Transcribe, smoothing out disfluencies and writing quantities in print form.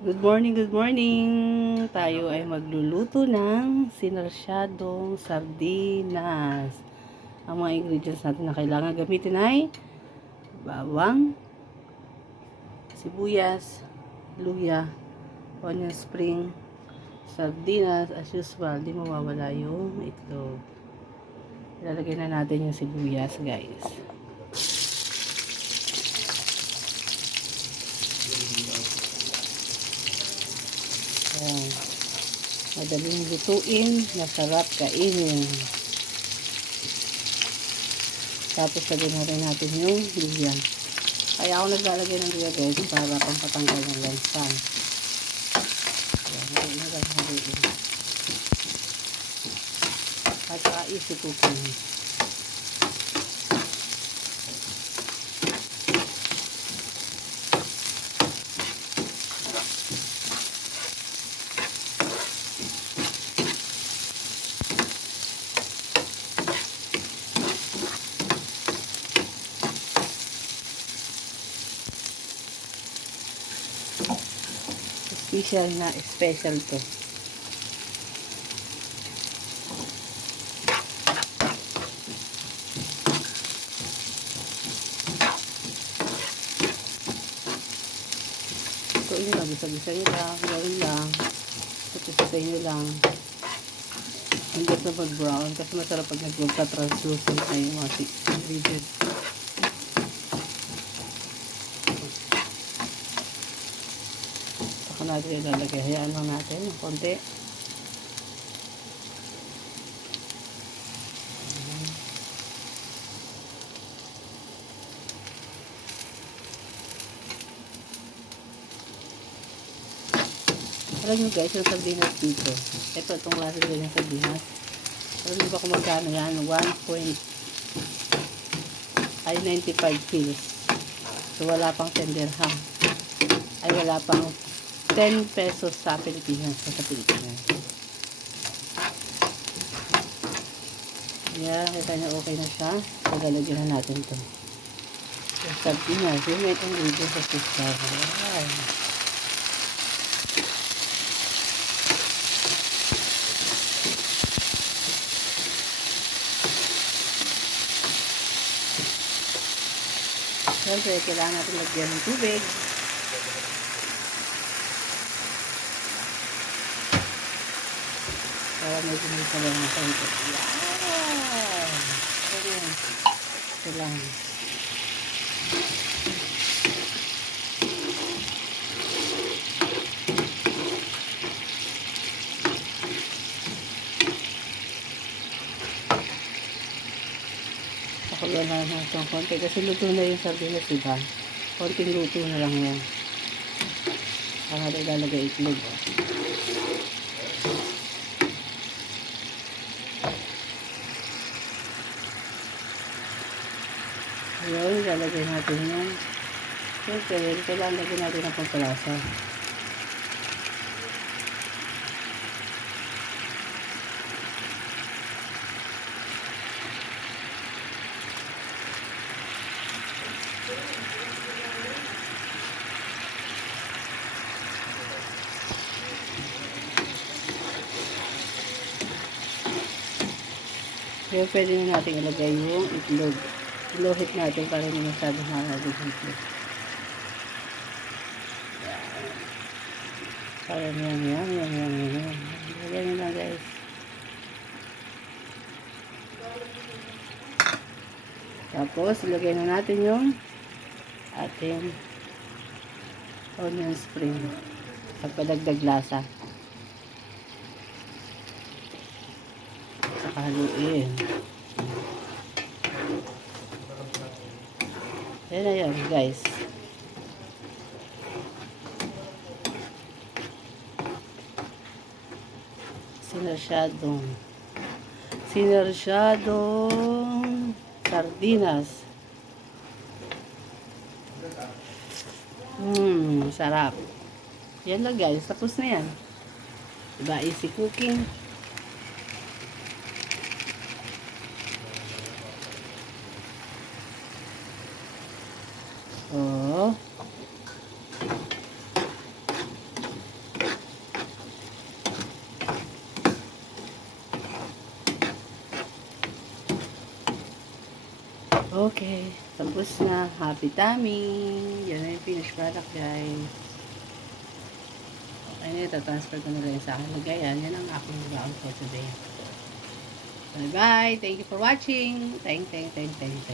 Good morning, good morning! Tayo ay magluluto ng sinarsyadong sardinas. Ang mga ingredients natin na kailangan gamitin ay bawang, sibuyas, luya, onion spring, sardinas. As usual, di mawawala yung itlog. Ilalagay na natin yung sibuyas, guys. Ayan. Madaling lutuin, masarap kainin. Tapos lagyan na rin natin yung luya. Kaya ako naglalagay ng luya, guys, para pampatanggal ng lansa. Ayan, haluin. At saka easy cooking. Special to. So, yun lang. Bisa-bisa nyo lang. Gawin lang. Tapos-isay nyo lang. Hindi na mag-brown. Kasi masarap pag nag-translucent na yung mga ingredients. Saka natin ilalagay. Hayaan lang natin. Konti. Alam nyo guys, yung sardinas dito. Ito, itong klase din yung sardinas. Alam nyo ba kung magkano yan? 95 kilos. So, wala pang 10 dirham. Ay, wala pang 10 pesos sa Pilipinas. Sa Pilipinas. Yeah, kita nyo okay na siya. So, lalagyan na natin ito. Yung sardinas. Yung may ingredients sa pizza. Wow. Siyempre, kailangan natin lagyan ng tubig. Para may gumisa lang ng konti. Yan! Ito lang. Pakulo na lang itong konti. Kasi luto na yung sardinas, diba? Konting luto na lang yan. Saka natin ilalagay itlog. Ayun, ilalagay natin yan. Siyempre, kailangan lagyan natin ng pampalasa. Kaya pwede na natin ilagay yung itlog. Ilohit natin para hindi masyadong mahalagay yung itlog. Ayan, yan. Ilagay nyo lang guys. Tapos, ilagay na natin yung ating onion spring. Pagpadagdag lasa. Saka haluin. Yan na yan guys. Sinarsyadong sardinas. Sarap. Yan lang guys. Tapos na yan. Diba? Easy cooking. Oh. Okay, tapos na. Happy tummy. Yan na yung finished product, guys. Okay na, itatransfer ko na lang sa aking lagayan. Yan ang aking baon for today. Bye-bye. Thank you for watching. Thank.